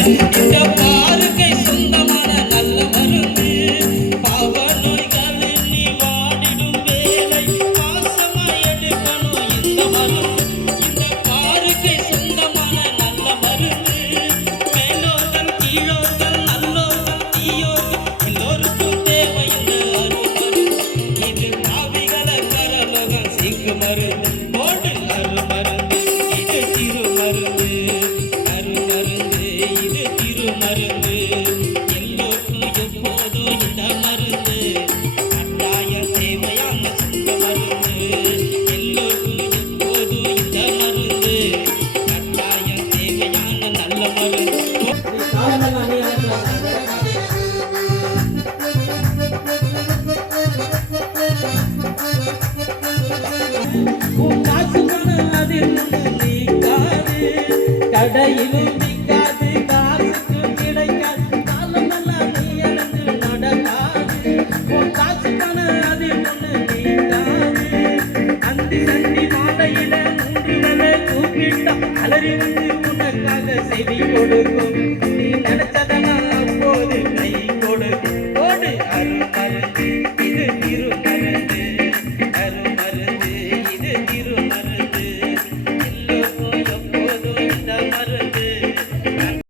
இந்த பாருக்கை சொந்தமான நல்ல மருந்து பாவ நோய்களில் நீ வாடிடும் வேலை பாசமாய் எடுக்கணும் இந்த மருந்து இந்த பாருக்கை சொந்தமான நல்ல மருந்து மேலோர்கள் கீழோர்கள் நல்லோர்கள் தீயோர்கள் எல்லோருக்கும் தேவை இந்த அருமருந்து இது பாவிகளை கரலோகம் சீக்கு மருந்து போட்டு அருமருந்து இது திருமருந்து அருமருந்து இது திருமருந்து எல்லோருக்கும் எப்போதும் இந்த மருந்து கட்டாய தேவையான சுத்த மருந்து எல்லோருக்கும் எப்போதும் இந்த மருந்து கட்டாய தேவையான நல்ல மருந்து உன் காசு பணம் அதில் நீக்காது கடையிலும் நிற்காது காசுக்கும் கிடைக்காது காலமெல்லாம் நீ எனக்கு நடக்காது உன் காசு பணம் அதில் நீக்காது அந்தி சந்தி மாலையில 3 வேளை கூப்பிட்டா அலறி வந்து உனக்காக செய்தி கொடுக்கும்